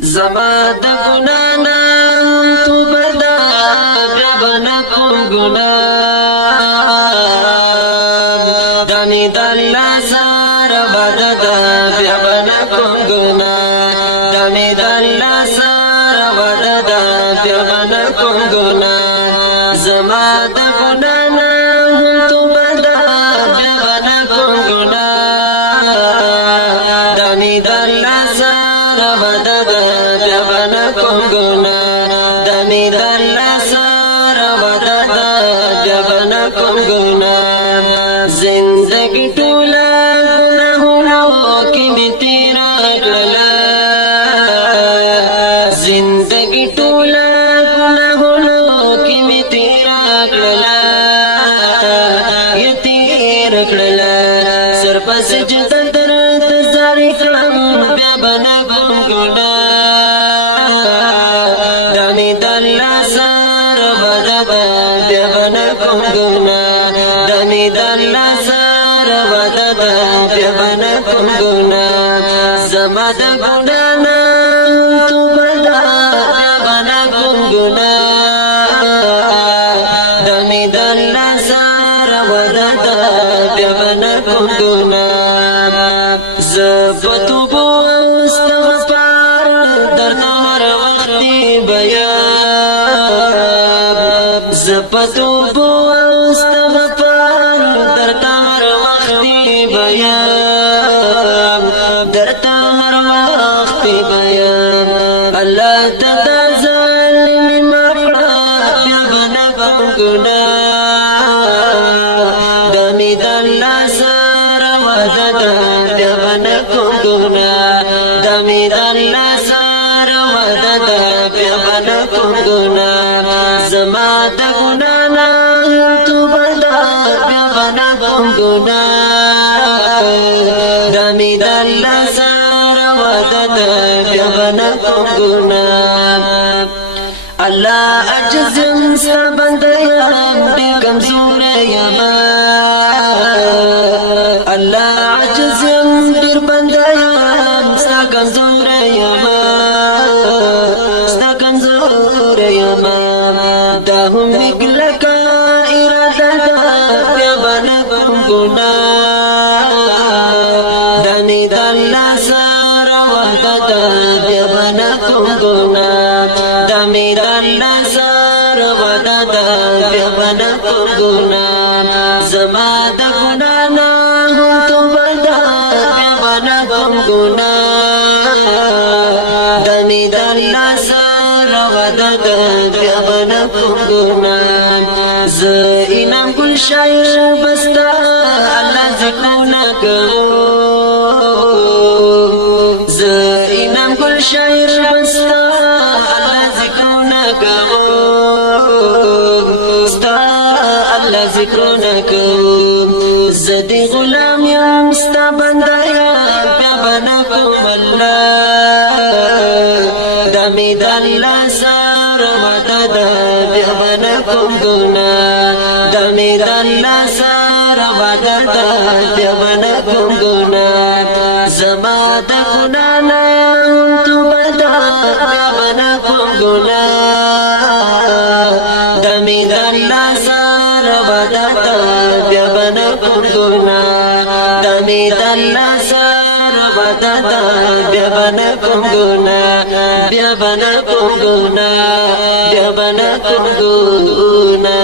زما د ګنا نه تو بدا بیا بنا کوم ګنا دانی د الله سره بدا بیا بنا کوم ګنا دانی د الله سره بدا بیا بنا کوم ګنا زما د ګنا نه تو بدا بیا بنا کوم ګنا دانی د الله سره بدا بیا بنا کوم ګنا دانی د الله سره بدا بیا بنا کوم ګنا زندگی ټوله ګناهونو کې می تیرا کړله زندگی ټوله ګناهونو کې می تیرا کړله یې تیر کړله سر په سجده درته زارې کړم بیا بنا کوم ګنا دانی د الله سره بدا بیا بنا کوم ګنا دانی د الله سره بدا بیا بنا کوم ګنا زما د ګنا نه تو بدا بیا بنا کوم ګنا دانی د الله سره بدا بیا بنا کوم ګنا زبتو بو استغفار درته هر وخت بیان زبتو بو استغفار درته هر وخت بیان درته هر وخت بیان الله تعالی ظالم مکړه بیا بنا کوم ګنا دانی د الله سره ودا بیا بنا کوم ګنا دانی د الله سره ودا بیا بنا کوم ګنا زما د ګنا نه تو بدا بیا بنا کوم ګنا دانی د الله سره ودا بیا بنا کوم ګنا الله عجزم ستا بندیان ډېر کمزور یم الله عجزم ډېر بندیان ستا کمزور یم ستا کمزور یم دا هم لکه اراده ده بیا بنا کوم ګنا دانی د الله سره وحده ده بیا بنا کوم ګنا دانی د الله سره وحده ده بیا بنا کوم ګنا زما د ګنا نه تو بدا بیا بنا کوم ګنا دانی د الله سره وحده ده بیا بنا کوم ګنا ز انعام ګل شاعر بستا الله ذکرونه کوم ز انعام ګل شاعر بستا الله ذکرونه کوم ستا الله ذکرونه کوم زدي غلام یم ستا بنده یم بیا بنا کوم الله دمی د الله سره ودا بیا بنا کوم ګنا دمی د الله سره ودا بیا بنا کوم ګنا زما د ګنا نه تو بدا بیا بنا کوم ګنا دمی د الله سره ودا بیا بنا کوم ګنا دمی د الله سره ودا بیا بنا کوم ګنا بیا بنا کوم ګنا بیا بنا کوم ګنا